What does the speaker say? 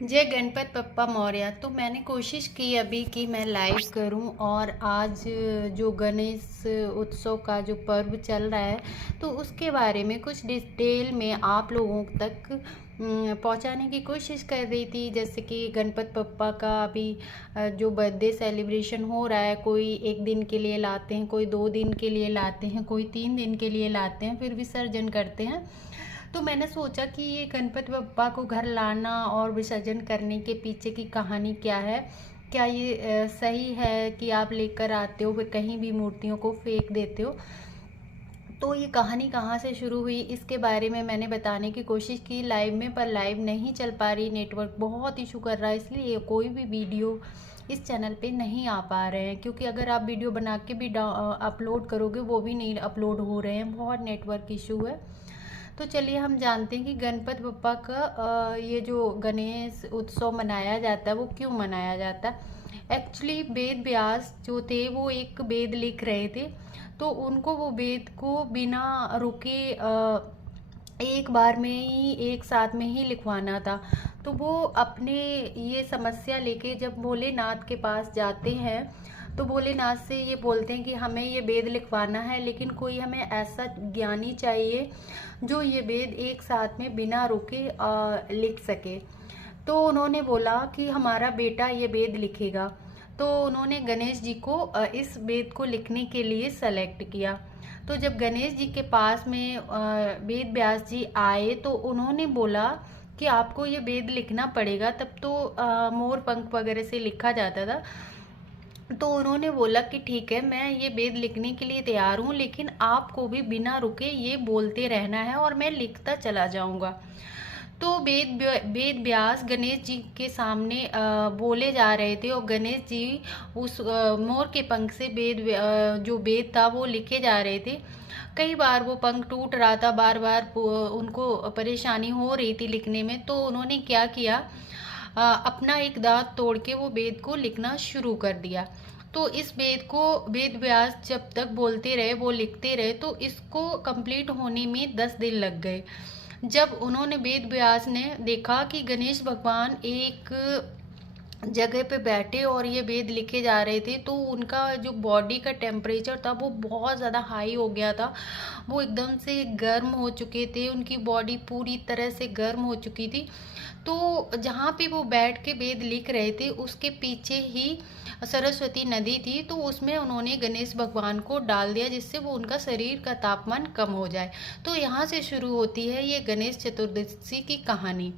जय गणपत बप्पा मौर्य। तो मैंने कोशिश की अभी कि मैं लाइव करूं, और आज जो गणेश उत्सव का जो पर्व चल रहा है तो उसके बारे में कुछ डिटेल में आप लोगों तक पहुंचाने की कोशिश कर रही थी। जैसे कि गणपत बप्पा का अभी जो बर्थडे सेलिब्रेशन हो रहा है, कोई एक दिन के लिए लाते हैं, कोई 2 दिन के लिए लाते हैं, कोई 3 दिन के लिए लाते हैं, फिर विसर्जन करते हैं। तो मैंने सोचा कि ये गणपति बप्पा को घर लाना और विसर्जन करने के पीछे की कहानी क्या है। क्या ये सही है कि आप लेकर आते हो फिर कहीं भी मूर्तियों को फेंक देते हो। तो ये कहानी कहाँ से शुरू हुई इसके बारे में मैंने बताने की कोशिश की लाइव में, पर लाइव नहीं चल पा रही, नेटवर्क बहुत इशू कर रहा है, इसलिए कोई भी वीडियो इस चैनल पे नहीं आ पा रहे हैं। क्योंकि अगर आप वीडियो बना के भी अपलोड करोगे वो भी नहीं अपलोड हो रहे हैं, बहुत नेटवर्क इशू है। तो चलिए हम जानते हैं कि गणपति बप्पा का ये जो गणेश उत्सव मनाया जाता है वो क्यों मनाया जाता है। एक्चुअली वेद व्यास जो थे वो एक वेद लिख रहे थे, तो उनको वो वेद को बिना रुके एक बार में ही एक साथ में ही लिखवाना था। तो वो अपने ये समस्या लेके जब भोलेनाथ के पास जाते हैं तो भोलेनाथ से ये बोलते हैं कि हमें ये वेद लिखवाना है, लेकिन कोई हमें ऐसा ज्ञानी चाहिए जो ये वेद एक साथ में बिना रुके लिख सके। तो उन्होंने बोला कि हमारा बेटा ये वेद लिखेगा। तो उन्होंने गणेश जी को इस वेद को लिखने के लिए सेलेक्ट किया। तो जब गणेश जी के पास में वेद व्यास जी आए तो उन्होंने बोला कि आपको ये वेद लिखना पड़ेगा। तब तो मोर पंख वगैरह से लिखा जाता था। तो उन्होंने बोला कि ठीक है, मैं ये वेद लिखने के लिए तैयार हूँ, लेकिन आपको भी बिना रुके ये बोलते रहना है और मैं लिखता चला जाऊंगा। तो वेद व्यास गणेश जी के सामने बोले जा रहे थे, और गणेश जी उस मोर के पंख से जो वेद था वो लिखे जा रहे थे। कई बार वो पंख टूट रहा था, बार बार उनको परेशानी हो रही थी लिखने में। तो उन्होंने क्या किया, अपना एक दांत तोड़ के वो वेद को लिखना शुरू कर दिया। तो इस वेद को वेद व्यास जब तक बोलते रहे, वो लिखते रहे, तो इसको कंप्लीट होने में 10 दिन लग गए। जब उन्होंने वेद व्यास ने देखा कि गणेश भगवान एक जगह पे बैठे और ये वेद लिखे जा रहे थे, तो उनका जो बॉडी का टेम्परेचर था वो बहुत ज़्यादा हाई हो गया था। वो एकदम से गर्म हो चुके थे, उनकी बॉडी पूरी तरह से गर्म हो चुकी थी। तो जहाँ पे वो बैठ के वेद लिख रहे थे उसके पीछे ही सरस्वती नदी थी, तो उसमें उन्होंने गणेश भगवान को डाल दिया, जिससे वो उनका शरीर का तापमान कम हो जाए। तो यहाँ से शुरू होती है ये गणेश चतुर्दशी की कहानी।